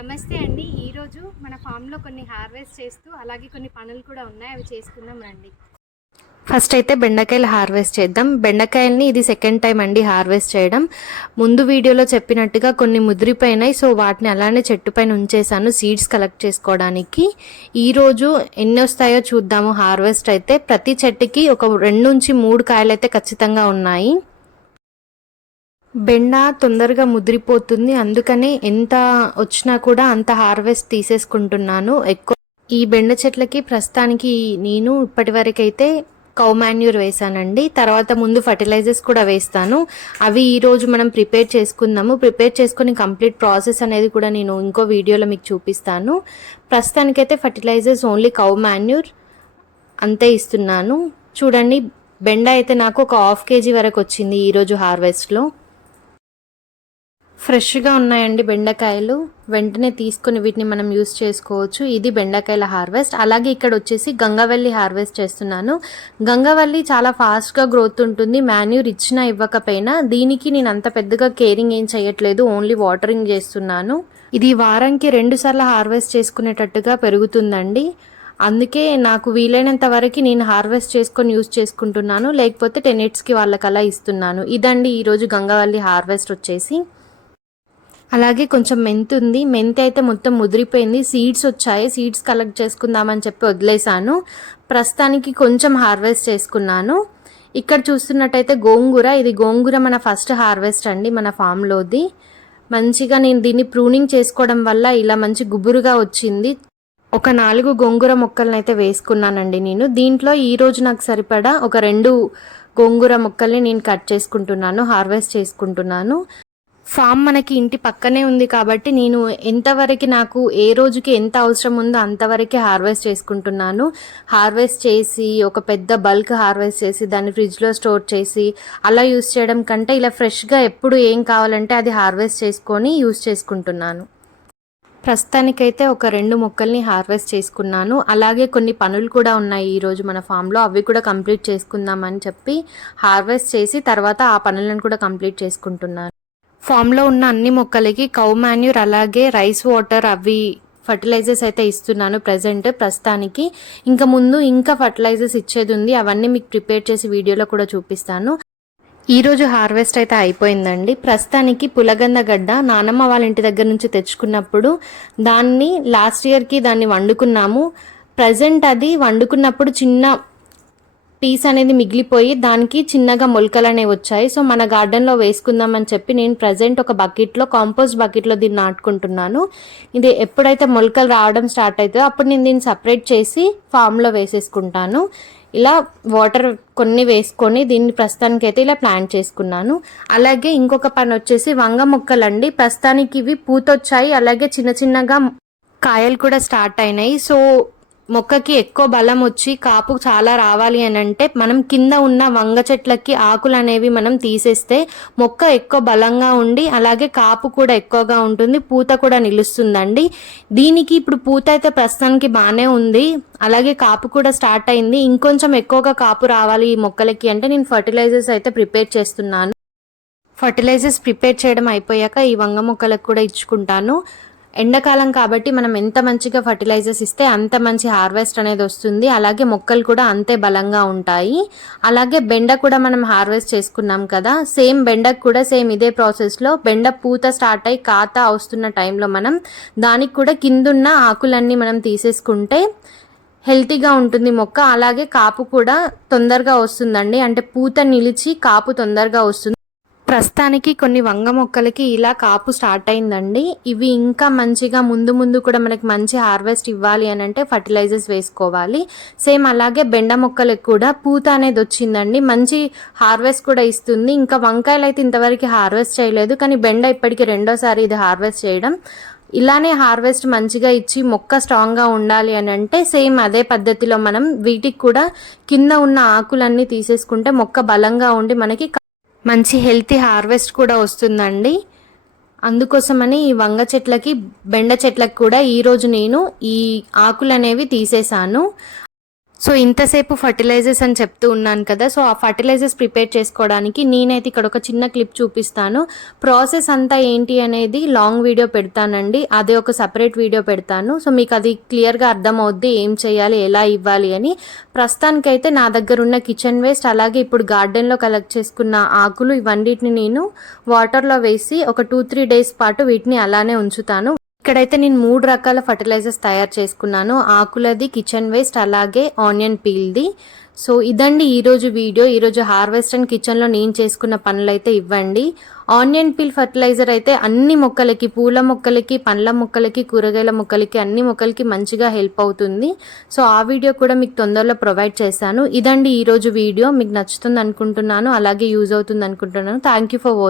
నమస్తే అండి. ఈరోజు మన ఫామ్‌లో కొన్ని హార్వెస్ట్ చేస్తూ అలాగే కొన్ని పనులు కూడా ఉన్నాయి. అవి చేసుకుందాం రండి. ఫస్ట్ అయితే బెండకాయలు హార్వెస్ట్ చేద్దాం. బెండకాయల్ని ఇది సెకండ్ టైం అండి హార్వెస్ట్ చేయడం. ముందు వీడియోలో చెప్పినట్టుగా కొన్ని ముదిరిపోయినాయి. సో వాటిని అలానే చెట్టు పైన ఉంచేసాను సీడ్స్ కలెక్ట్ చేసుకోవడానికి. ఈరోజు ఎన్ని వస్తాయో చూద్దాము హార్వెస్ట్ అయితే. ప్రతి చెట్టుకి ఒక 2 నుంచి 3 కాయలు అయితే ఖచ్చితంగా ఉన్నాయి. బెండ తొందరగా ముదిరిపోతుంది, అందుకని ఎంత వచ్చినా కూడా అంత హార్వెస్ట్ తీసేసుకుంటున్నాను. ఈ బెండ చెట్లకి ప్రస్తుతానికి నేను ఇప్పటి వరకైతే కౌ మాన్యూర్ వేసానండి. తర్వాత ముందు ఫర్టిలైజర్స్ కూడా వేస్తాను. అవి ఈరోజు మనం ప్రిపేర్ చేసుకుందాము. ప్రిపేర్ చేసుకుని కంప్లీట్ ప్రాసెస్ అనేది కూడా నేను ఇంకో వీడియోలో మీకు చూపిస్తాను. ప్రస్తుతానికైతే ఫర్టిలైజర్స్ ఓన్లీ కౌ మాన్యూర్ అంతే ఇస్తున్నాను. చూడండి, బెండ అయితే నాకు ఒక 1/2 kg వరకు వచ్చింది ఈరోజు హార్వెస్ట్లో. ఫ్రెష్గా ఉన్నాయండి బెండకాయలు. వెంటనే తీసుకుని వీటిని మనం యూస్ చేసుకోవచ్చు. ఇది బెండకాయల హార్వెస్ట్. అలాగే ఇక్కడ వచ్చేసి గంగవల్లి హార్వెస్ట్ చేస్తున్నాను. గంగవల్లి చాలా ఫాస్ట్గా గ్రోత్ ఉంటుంది, మాన్యూర్ ఇచ్చినా ఇవ్వకపోయినా. దీనికి నేను అంత పెద్దగా కేరింగ్ ఏం చేయట్లేదు, ఓన్లీ వాటరింగ్ చేస్తున్నాను. ఇది వారానికి 2 సార్లు హార్వెస్ట్ చేసుకునేటట్టుగా పెరుగుతుందండి. అందుకే నాకు వీలైనంత వరకు నేను హార్వెస్ట్ చేసుకొని యూస్ చేసుకుంటున్నాను, లేకపోతే 10 8కి వాళ్ళకలా ఇస్తున్నాను. ఇదండి ఈరోజు గంగవల్లి హార్వెస్ట్ వచ్చేసి. అలాగే కొంచెం మెంతి ఉంది. మెంతి అయితే మొత్తం ముదిరిపోయింది, సీడ్స్ వచ్చాయి. సీడ్స్ కలెక్ట్ చేసుకుందామని చెప్పి వదిలేసాను. ప్రస్తుతానికి కొంచెం హార్వెస్ట్ చేసుకున్నాను. ఇక్కడ చూస్తున్నట్టయితే గోంగూర. ఇది గోంగూర మన ఫస్ట్ హార్వెస్ట్ అండి మన ఫామ్లోది. మంచిగా నేను దీన్ని ప్రూనింగ్ చేసుకోవడం వల్ల ఇలా మంచి గుబురుగా వచ్చింది. ఒక 4 గోంగూర మొక్కలను అయితే వేసుకున్నానండి నేను. దీంట్లో ఈరోజు నాకు సరిపడా ఒక 2 గోంగూర మొక్కల్ని నేను కట్ చేసుకుంటున్నాను, హార్వెస్ట్ చేసుకుంటున్నాను. ఫామ్ మనకి ఇంటి పక్కనే ఉంది కాబట్టి నేను ఎంతవరకు నాకు ఏ రోజుకి ఎంత అవసరం ఉందో అంతవరకే హార్వెస్ట్ చేసుకుంటున్నాను. హార్వెస్ట్ చేసి ఒక పెద్ద బల్క్ హార్వెస్ట్ చేసి దాన్ని ఫ్రిడ్జ్లో స్టోర్ చేసి అలా యూస్ చేయడం కంటే ఇలా ఫ్రెష్గా ఎప్పుడు ఏం కావాలంటే అది హార్వెస్ట్ చేసుకొని యూస్ చేసుకుంటున్నాను. ప్రస్తుతానికైతే ఒక 2 మొక్కల్ని హార్వెస్ట్ చేసుకున్నాను. అలాగే కొన్ని పనులు కూడా ఉన్నాయి ఈరోజు మన ఫామ్లో. అవి కూడా కంప్లీట్ చేసుకుందామని చెప్పి హార్వెస్ట్ చేసి తర్వాత ఆ పనులను కూడా కంప్లీట్ చేసుకుంటున్నాను. ఫామ్లో ఉన్న అన్ని మొక్కలకి కౌ మాన్యూర్ అలాగే రైస్ వాటర్ అవి ఫర్టిలైజర్స్ అయితే ఇస్తున్నాను ప్రస్తుతానికి. ఇంకా ముందు ఇంకా ఫర్టిలైజర్స్ ఇచ్చేది ఉంది, అవన్నీ మీకు ప్రిపేర్ చేసి వీడియోలో కూడా చూపిస్తాను. ఈరోజు హార్వెస్ట్ అయితే అయిపోయిందండి. ప్రస్తుతానికి పులగంద గడ్డ నానమ్మ వాళ్ళ ఇంటి దగ్గర నుంచి తెచ్చుకున్నప్పుడు దాన్ని లాస్ట్ ఇయర్కి దాన్ని వండుకున్నాము. ప్రజెంట్ అది వండుకున్నప్పుడు చిన్న పీస్ అనేది మిగిలిపోయి దానికి చిన్నగా మొలకలు అనేవి వచ్చాయి. సో మన గార్డెన్లో వేసుకుందామని చెప్పి నేను ప్రజెంట్ ఒక బకెట్లో, కాంపోస్ట్ బకెట్లో దీన్ని నాటుకుంటున్నాను. ఇది ఎప్పుడైతే మొలకలు రావడం స్టార్ట్ అవుతుందో అప్పుడు నేను దీన్ని సపరేట్ చేసి ఫామ్లో వేసేసుకుంటాను. ఇలా వాటర్ కొన్ని వేసుకొని దీన్ని ప్రస్తుతానికి అయితే ఇలా ప్లాంట్ చేసుకున్నాను. అలాగే ఇంకొక పని వచ్చేసి వంగ మొక్కలండి. ప్రస్తుతానికి ఇవి పూతొచ్చాయి, అలాగే చిన్న చిన్నగా కాయలు కూడా స్టార్ట్ అయినాయి. సో మొక్కకి ఎక్కువ బలం వచ్చి కాపు చాలా రావాలి అని అంటే మనం కింద ఉన్న వంగ చెట్లకి ఆకులు అనేవి మనం తీసేస్తే మొక్క ఎక్కువ బలంగా ఉండి అలాగే కాపు కూడా ఎక్కువగా ఉంటుంది, పూత కూడా నిలుస్తుందండి. దీనికి ఇప్పుడు పూత అయితే ప్రస్తుతానికి బాగానే ఉంది, అలాగే కాపు కూడా స్టార్ట్ అయింది. ఇంకొంచెం ఎక్కువగా కాపు రావాలి ఈ మొక్కలకి అంటే నేను ఫర్టిలైజర్స్ అయితే ప్రిపేర్ చేస్తున్నాను. ఫర్టిలైజర్స్ ప్రిపేర్ చేయడం అయిపోయాక ఈ వంగ మొక్కలకు కూడా ఇచ్చుకుంటాను. ఎండాకాలం కాబట్టి మనం ఎంత మంచిగా ఫర్టిలైజర్స్ ఇస్తే అంత మంచి హార్వెస్ట్ అనేది వస్తుంది, అలాగే మొక్కలు కూడా అంతే బలంగా ఉంటాయి. అలాగే బెండ కూడా మనం హార్వెస్ట్ చేసుకున్నాం కదా, సేమ్ బెండకు కూడా సేమ్ ఇదే ప్రాసెస్లో బెండ పూత స్టార్ట్ అయ్యి కాత వస్తున్న టైంలో మనం దానికి కూడా కిందున్న ఆకులన్నీ మనం తీసేసుకుంటే హెల్తీగా ఉంటుంది మొక్క. అలాగే కాపు కూడా తొందరగా వస్తుందండి, అంటే పూత నిలిచి కాపు తొందరగా వస్తుంది. ప్రస్తుతానికి కొన్ని వంగ మొక్కలకి ఇలా కాపు స్టార్ట్ అయిందండి. ఇవి ఇంకా మంచిగా ముందు ముందు కూడా మనకి మంచి హార్వెస్ట్ ఇవ్వాలి అని అంటే ఫర్టిలైజర్స్ వేసుకోవాలి. సేమ్ అలాగే బెండ మొక్కలకు కూడా పూత అనేది వచ్చిందండి, మంచి హార్వెస్ట్ కూడా ఇస్తుంది. ఇంకా వంకాయలు అయితే ఇంతవరకు హార్వెస్ట్ చేయలేదు, కానీ బెండ ఇప్పటికి 2వ సారి ఇది హార్వెస్ట్ చేయడం. ఇలానే హార్వెస్ట్ మంచిగా ఇచ్చి మొక్క స్ట్రాంగ్గా ఉండాలి అని అంటే సేమ్ అదే పద్ధతిలో మనం వీటికి కూడా కింద ఉన్న ఆకులన్నీ తీసేసుకుంటే మొక్క బలంగా ఉండి మనకి మంచి హెల్తీ హార్వెస్ట్ కూడా వస్తుందండి. అందుకోసమని ఈ వంగ చెట్లకి బెండ చెట్లకి కూడా ఈరోజు నేను ఈ ఆకులు అనేవి తీసేసాను. సో ఇంతసేపు ఫర్టిలైజర్స్ అని చెప్తూ ఉన్నాను కదా, సో ఆ ఫర్టిలైజర్స్ ప్రిపేర్ చేసుకోవడానికి నేనైతే ఇక్కడ ఒక చిన్న క్లిప్ చూపిస్తాను. ప్రాసెస్ అంతా ఏంటి అనేది లాంగ్ వీడియో పెడతానండి, అదే ఒక సపరేట్ వీడియో పెడతాను. సో మీకు అది క్లియర్గా అర్థమవుద్ది ఏం చేయాలి, ఎలా ఇవ్వాలి అని. ప్రస్తుతానికైతే నా దగ్గర ఉన్న కిచెన్ వేస్ట్, అలాగే ఇప్పుడు గార్డెన్లో కలెక్ట్ చేసుకున్న ఆకులు, ఇవన్నిటిని నేను వాటర్లో వేసి ఒక 2-3 డేస్ పాటు వీటిని అలానే ఉంచుతాను. ఇక్కడైతే నేను 3 రకాల ఫర్టిలైజర్స్ తయారు చేసుకున్నాను. ఆకులది, కిచెన్ వేస్ట్, అలాగే ఆనియన్ పీల్ది. సో ఇదండి ఈరోజు వీడియో. ఈరోజు హార్వెస్ట్ అండ్ కిచెన్లో నేను చేసుకున్న పనులు అయితే ఇవ్వండి. ఆనియన్ పీల్ ఫర్టిలైజర్ అయితే అన్ని మొక్కలకి, పూల మొక్కలకి, పండ్ల మొక్కలకి, కూరగాయల మొక్కలకి, అన్ని మొక్కలకి మంచిగా హెల్ప్ అవుతుంది. సో ఆ వీడియో కూడా మీకు తొందరలో ప్రొవైడ్ చేశాను. ఇదండి ఈరోజు వీడియో. మీకు నచ్చుతుంది అనుకుంటున్నాను, అలాగే యూజ్ అవుతుంది అనుకుంటున్నాను. Thank you for watching.